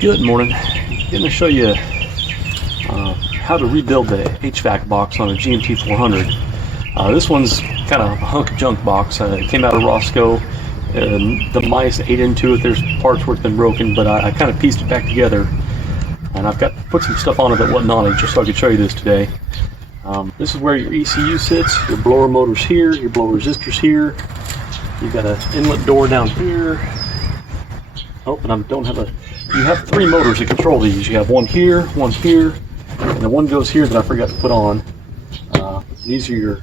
Good morning. I'm going to show you how to rebuild the HVAC box on a GMT400. This one's kind of a hunk of junk box. It came out of Roscoe. The mice ate into it. There's parts where it's been broken, but I kind of pieced it back together. And I've put some stuff on it that wasn't on it just so I could show you this today. This is where your ECU sits. Your blower motor's here. Your blower resistor's here. You've got an inlet door down here. Oh, and I don't have a... You have three motors that control these. You have one here, and then one goes here that I forgot to put on. These are your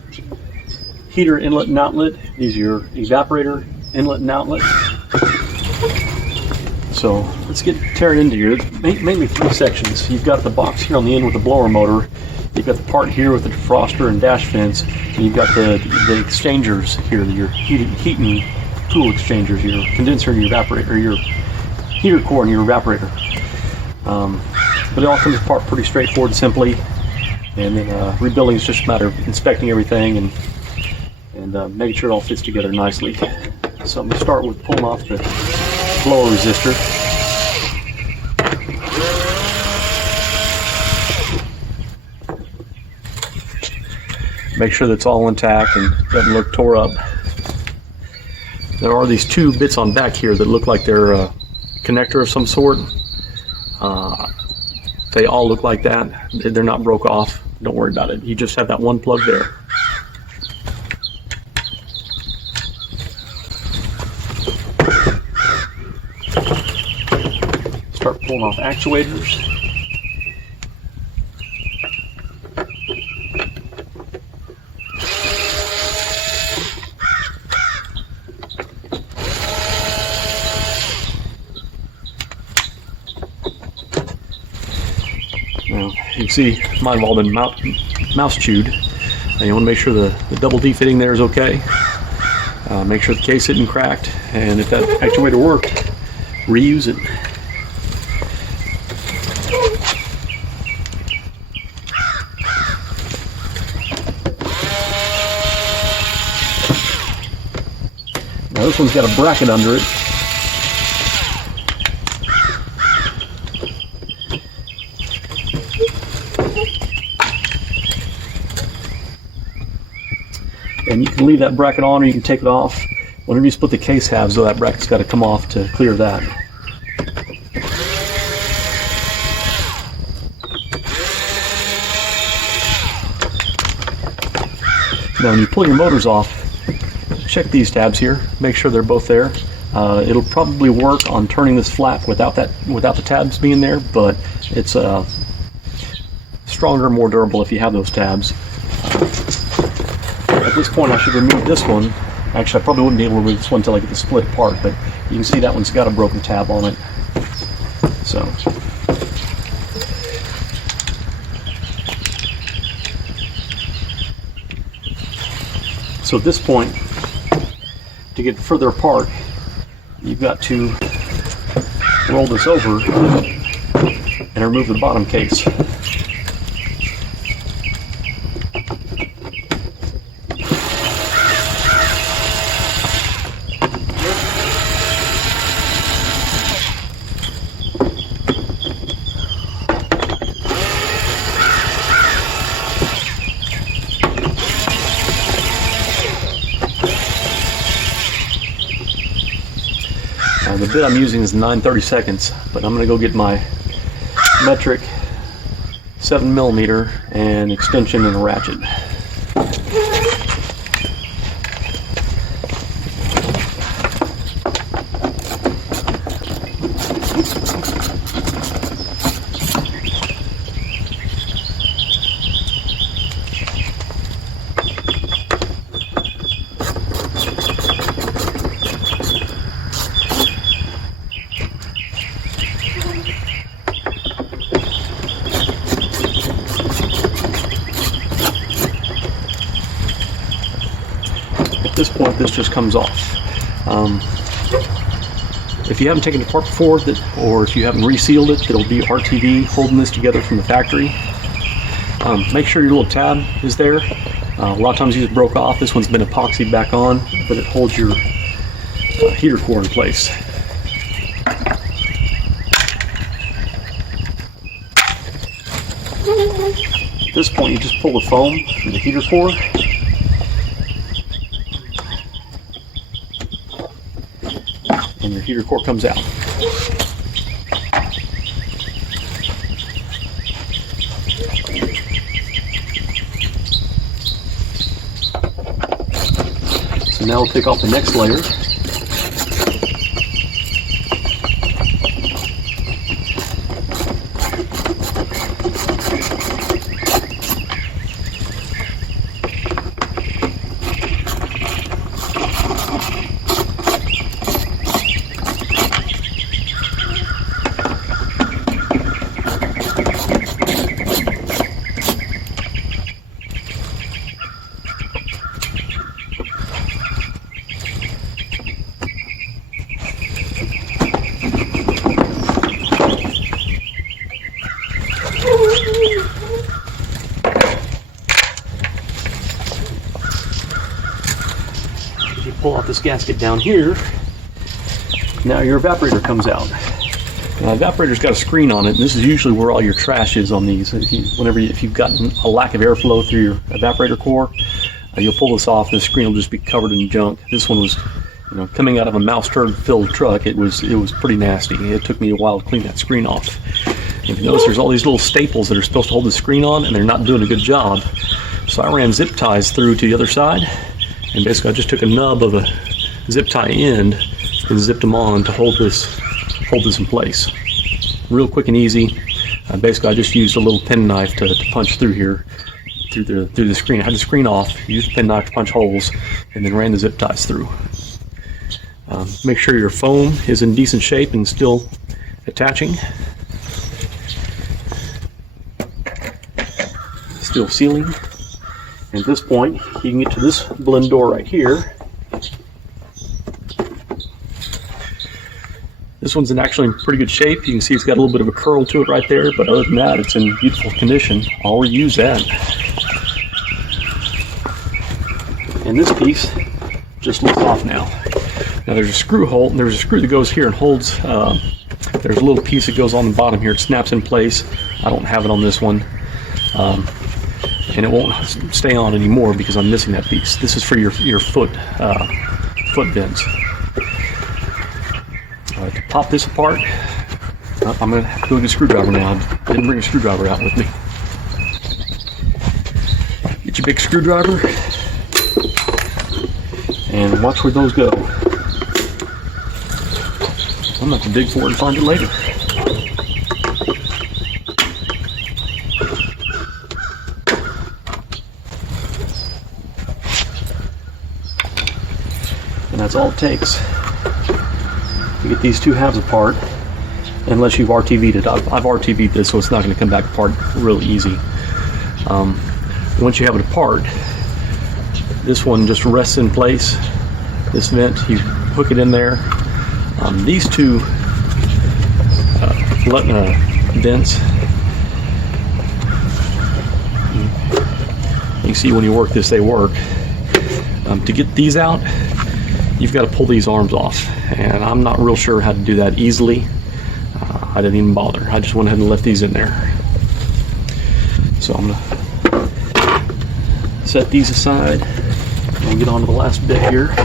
heater inlet and outlet. These are your evaporator inlet and outlet. So let's get tearing into here. Mainly three sections. You've got the box here on the end with the blower motor. You've got the part here with the defroster and dash vents. And you've got the exchangers here, your heat and cool exchangers, your condenser and your evaporator, or your heater core and your evaporator. But it all comes apart pretty straightforward and simply. And then rebuilding is just a matter of inspecting everything and making sure it all fits together nicely. So I'm going to start with pulling off the blower resistor. Make sure that's all intact and doesn't look tore up. There are these two bits on back here that look like they're a connector of some sort. They all look like that. They're not broke off. Don't worry about it. You just have that one plug there. Start pulling off actuators. Now, you can see mine have all been mouse chewed. And you want to make sure the double D fitting there is okay. Make sure the case isn't cracked, and if that actuator worked, reuse it. Now this one's got a bracket under it. And you can leave that bracket on or you can take it off. Whenever you split the case halves, though, that bracket's got to come off to clear that. Now when you pull your motors off, check these tabs here. Make sure they're both there. It'll probably work on turning this flap without the tabs being there, but it's stronger, more durable if you have those tabs. At this point I should remove this one. Actually, I probably wouldn't be able to remove this one until I get the split apart, but you can see that one's got a broken tab on it. So at this point, to get further apart, you've got to roll this over and remove the bottom case. The bit I'm using is 9/32, but I'm going to go get my metric 7mm and extension and a ratchet. At this point, this just comes off. If you haven't taken it apart before, or if you haven't resealed it, it'll be RTV holding this together from the factory. Make sure your little tab is there. A lot of times these broke off. This one's been epoxied back on, but it holds your heater core in place. At this point, you just pull the foam from the heater core. And your heater core comes out. So now we'll take off the next layer. Pull out this gasket down here. Now your evaporator comes out. Now, evaporator's got a screen on it, and this is usually where all your trash is on these. If you've gotten a lack of airflow through your evaporator core, you'll pull this off, and the screen will just be covered in junk. This one was, coming out of a mouse turd filled truck. It was pretty nasty. It took me a while to clean that screen off. If you notice, there's all these little staples that are supposed to hold the screen on, and they're not doing a good job. So I ran zip ties through to the other side. And basically I just took a nub of a zip tie end and zipped them on to hold this in place. Real quick and easy. Basically I just used a little pen knife to punch through here, through the screen. I had the screen off, used a pen knife to punch holes, and then ran the zip ties through. Make sure your foam is in decent shape and still attaching. Still sealing. And at this point, you can get to this blend door right here. This one's actually in pretty good shape. You can see it's got a little bit of a curl to it right there, but other than that, it's in beautiful condition. I'll reuse that. And this piece just lifts off now. Now there's a screw hole, and there's a screw that goes here and holds, there's a little piece that goes on the bottom here. It snaps in place. I don't have it on this one. And it won't stay on anymore because I'm missing that piece. This is for your foot vents. To pop this apart, I'm going to have to go get a screwdriver now. I didn't bring a screwdriver out with me. Get your big screwdriver and watch where those go. I'm going to have to dig for it and find it later. And that's all it takes to get these two halves apart, unless you've RTV'd it. I've RTV'd this, so it's not going to come back apart real easy. Once you have it apart, this one just rests in place. This vent, you hook it in there. These two vents, you see when you work this, they work. To get these out, you've got to pull these arms off, and I'm not real sure how to do that easily. I didn't even bother. I just went ahead and left these in there. So I'm going to set these aside and get on to the last bit here.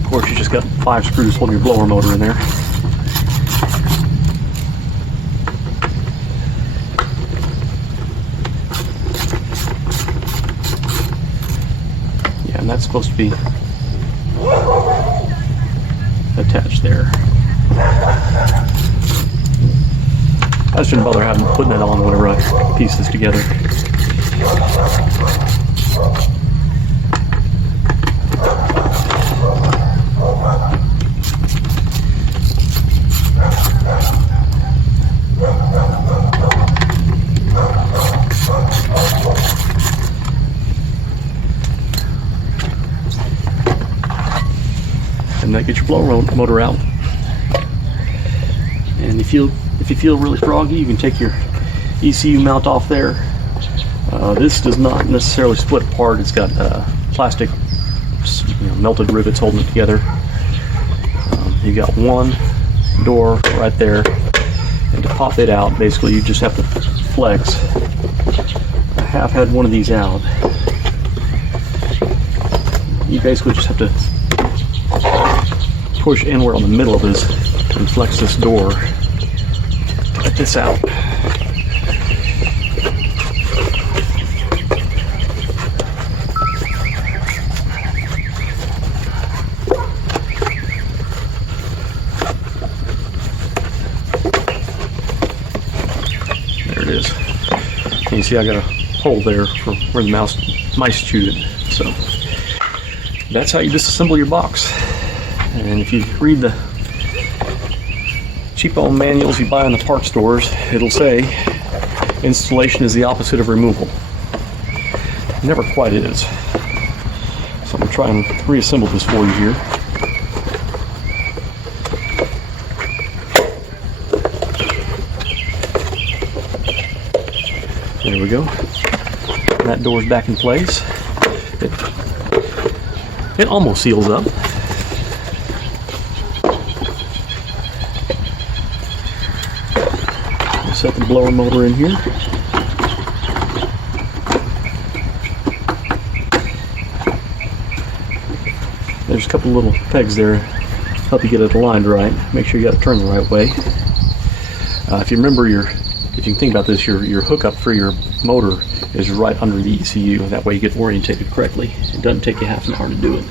Of course, you just got 5 screws holding your blower motor in there. that's supposed to be attached there. I shouldn't bother putting that on whenever I piece this together. And that gets your blower motor out. And if you feel really froggy, you can take your ECU mount off there. This does not necessarily split apart. It's got plastic, melted rivets holding it together. You got one door right there, and to pop it out, basically you just have to flex. I have had one of these out. You basically just have to push inward on the middle of this and flex this door to get this out. There it is. And you see I got a hole there for where the mice chewed it. So that's how you disassemble your box. And if you read the cheapo manuals you buy in the parts stores, it'll say installation is the opposite of removal. It never quite is. So I'm going to try and reassemble this for you here. There we go. And that door's back in place. It almost seals up. Set the blower motor in here. There's a couple little pegs there, help you get it aligned right. Make sure you got to turn the right way. If you remember if you think about this, your hookup for your motor is right under the ECU. That way you get orientated correctly. It doesn't take you half an hour to do it.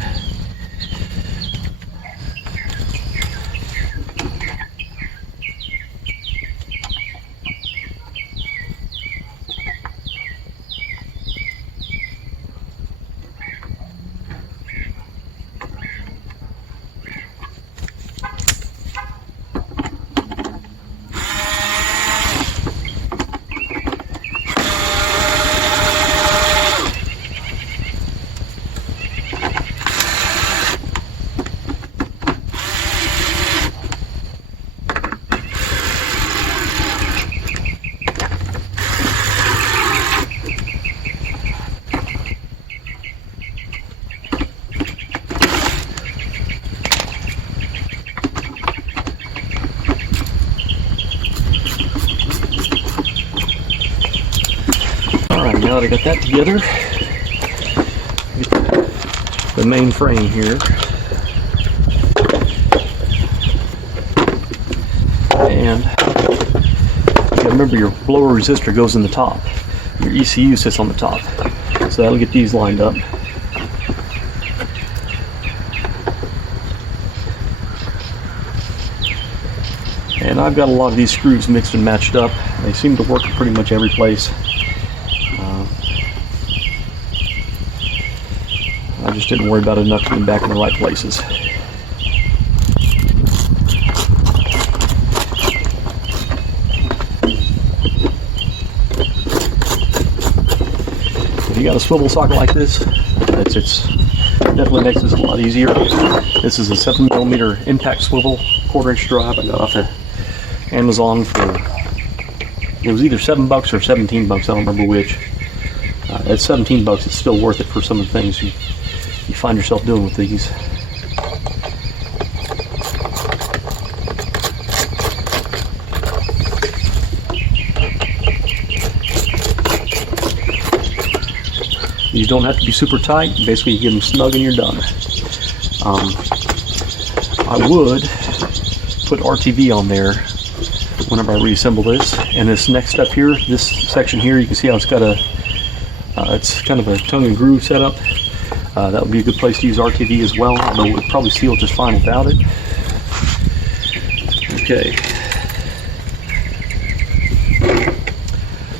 Now that I got that together, get the main frame here, and you gotta remember your blower resistor goes in the top. Your ECU sits on the top, so that'll get these lined up. And I've got a lot of these screws mixed and matched up. They seem to work in pretty much every place. I just didn't worry about it enough to get them back in the right places. If you got a swivel socket like this, it's definitely makes this a lot easier. This is a 7mm impact swivel, 1/4" drive. I got off at Amazon for, it was either $7 or $17, I don't remember which. At $17, it's still worth it for some of the things you find yourself doing with these. These don't have to be super tight. Basically, you get them snug and you're done. I would put RTV on there whenever I reassemble this. And this next step here, this section here, you can see how it's got it's kind of a tongue and groove setup. That would be a good place to use RTV as well, although it would probably seal just fine without it. Okay.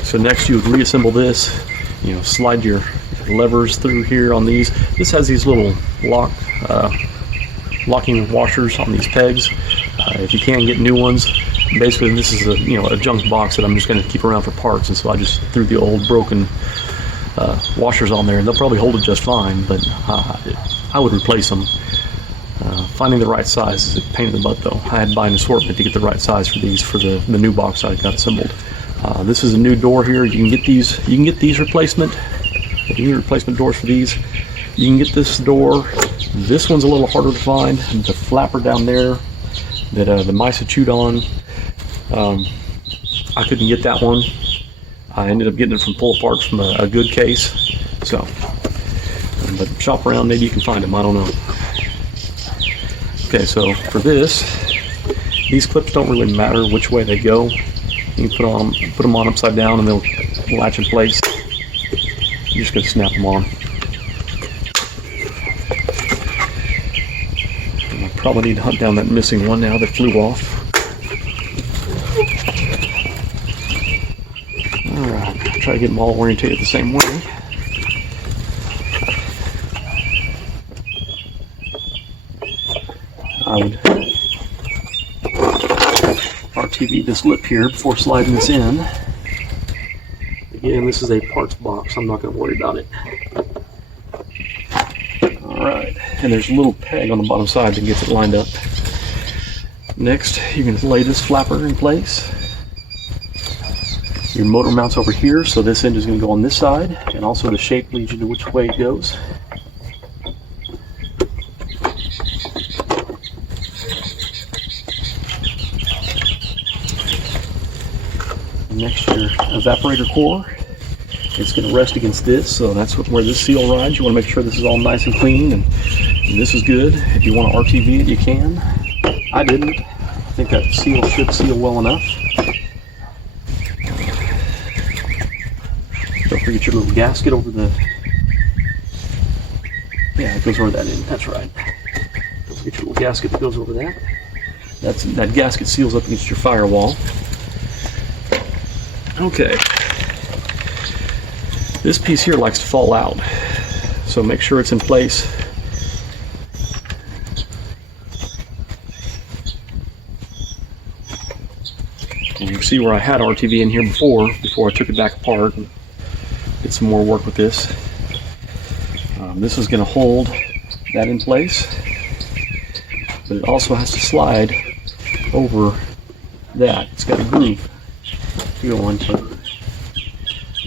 So next you would reassemble this. You know, slide your levers through here on these. This has these little locking washers on these pegs. If you can, get new ones. Basically, this is a junk box that I'm just going to keep around for parts, and so I just threw the old broken washers on there, and they'll probably hold it just fine, but I would replace them. Finding the right size is a pain in the butt, though. I had to buy an assortment to get the right size for these for the new box I got assembled. This is a new door here. You can get these. You can get these replacement. You can get replacement doors for these. You can get this door. This one's a little harder to find. The flapper down there that the mice had chewed on. I couldn't get that one. I ended up getting it from pull parts from a good case. So, but shop around, maybe you can find them. I don't know. Okay, so for this, these clips don't really matter which way they go. You can put them on upside down, and they'll latch in place. You're just going to snap them on. And I probably need to hunt down that missing one now that flew off. Alright, try to get them all orientated the same way. I would RTV this lip here before sliding this in. Again, this is a parts box. I'm not going to worry about it. Alright, and there's a little peg on the bottom side that gets it lined up. Next, you're going to lay this flapper in place. Your motor mounts over here, so this end is going to go on this side, and also the shape leads you to which way it goes. Next, your evaporator core. It's going to rest against this, so that's where this seal rides. You want to make sure this is all nice and clean, and this is good. If you want to RTV it, you can. I didn't. I think that seal should seal well enough. Don't forget your little gasket over the... Yeah, it goes over that end. That's right. Don't forget your little gasket that goes over that. That gasket seals up against your firewall. Okay. This piece here likes to fall out, so make sure it's in place. And you can see where I had RTV in here before I took it back apart and did some more work with this. This is going to hold that in place, but it also has to slide over that. It's got a groove to go into.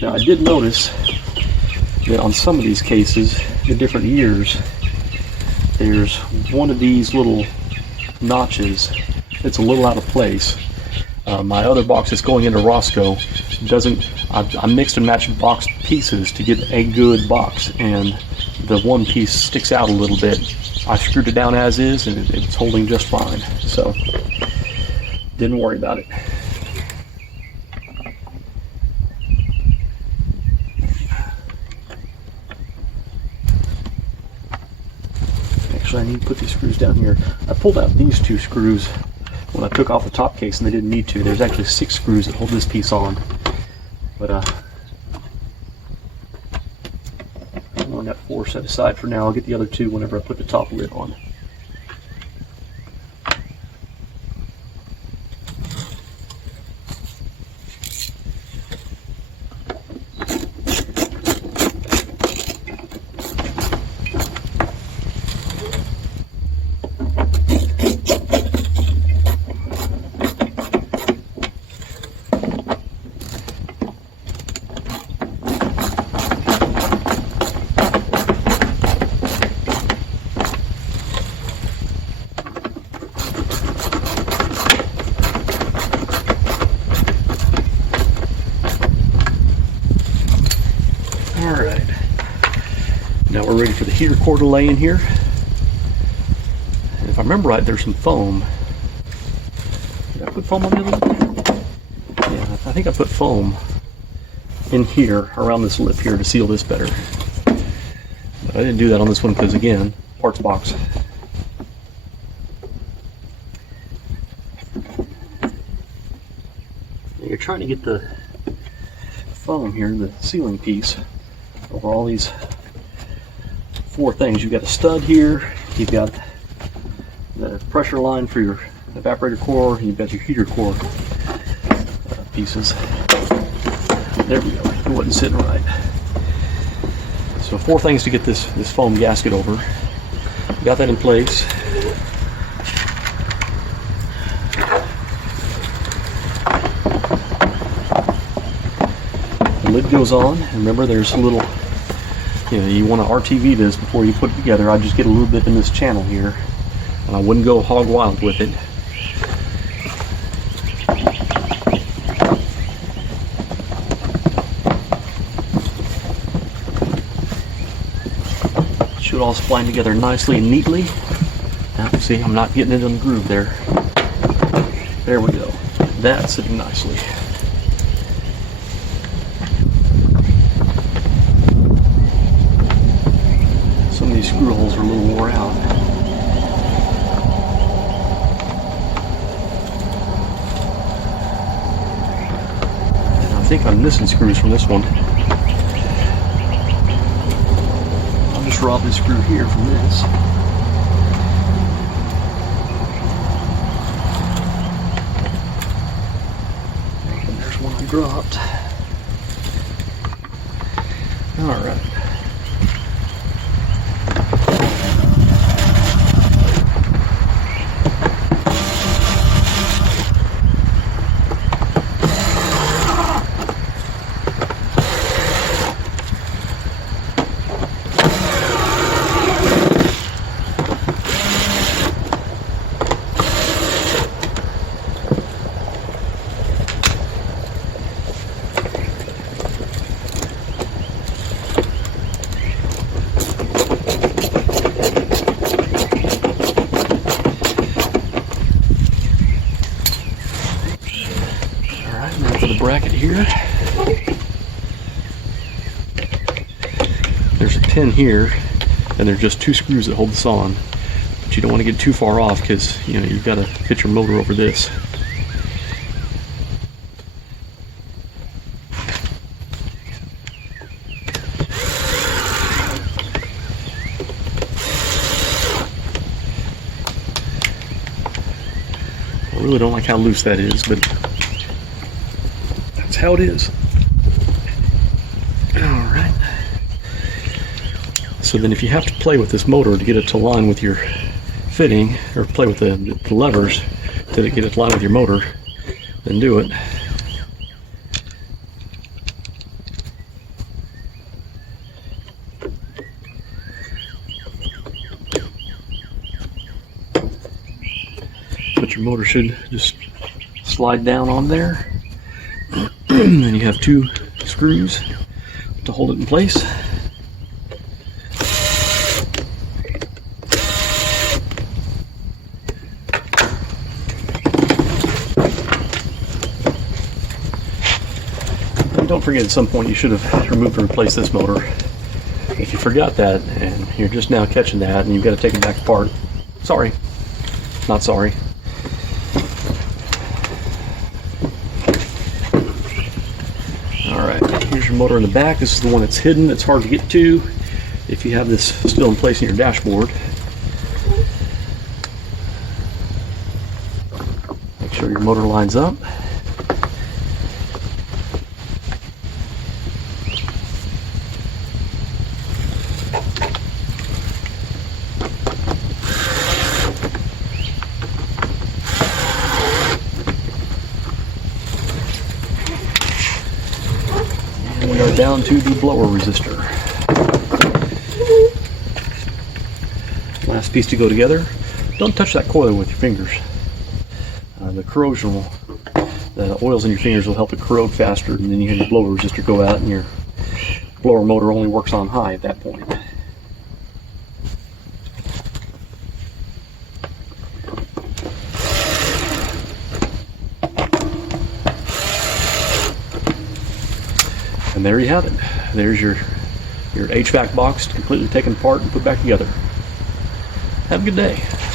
Now I did notice that on some of these cases, the different years, there's one of these little notches that's a little out of place. My other box that's going into Roscoe doesn't, I mixed and matched box pieces to get a good box, and the one piece sticks out a little bit. I screwed it down as is, and it's holding just fine, so didn't worry about it. Actually, I need to put these screws down here. I pulled out these two screws when I took off the top case, and they didn't need to. There's actually 6 screws that hold this piece on, but I only got 4 set aside for now. I'll get the other 2 whenever I put the top lid on. Alright, now we're ready for the heater core to lay in here. And if I remember right, there's some foam. Did I put foam on the other one? Yeah, I think I put foam in here around this lip here to seal this better. I didn't do that on this one because, again, parts box. You're trying to get the foam here, the sealing piece, over all these 4 things. You've got a stud here, you've got the pressure line for your evaporator core, and you've got your heater core pieces. There we go, it wasn't sitting right. So 4 things to get this foam gasket over. Got that in place. The lid goes on, and remember there's a little, you want to RTV this before you put it together. I just get a little bit in this channel here, and I wouldn't go hog wild with it. Should all spline together nicely and neatly. Now, see, I'm not getting it in the groove there. There we go. That's sitting nicely. Some of these screw holes are a little wore out. And I think I'm missing screws from this one. I'll just rob this screw here from this. And there's one I dropped. All right. For the bracket here, there's a pin here, and there's just 2 screws that hold this on, but you don't want to get too far off because you've got to fit your motor over this. I really don't like how loose that is, but that's how it is. Alright. So then if you have to play with this motor to get it to line with your fitting, or play with the levers to get it to line with your motor, then do it. But your motor should just slide down on there. Then you have 2 screws to hold it in place. And don't forget, at some point you should have removed and replaced this motor. If you forgot that and you're just now catching that and you've got to take it back apart, sorry, not sorry. Alright, here's your motor in the back. This is the one that's hidden. It's hard to get to if you have this still in place in your dashboard. Make sure your motor lines up. We are down to the blower resistor. Last piece to go together. Don't touch that coil with your fingers. The corrosion will, the oils in your fingers will help it corrode faster, and then you have your blower resistor go out and your blower motor only works on high at that point. And there you have it. There's your your HVAC box completely taken apart and put back together. Have a good day.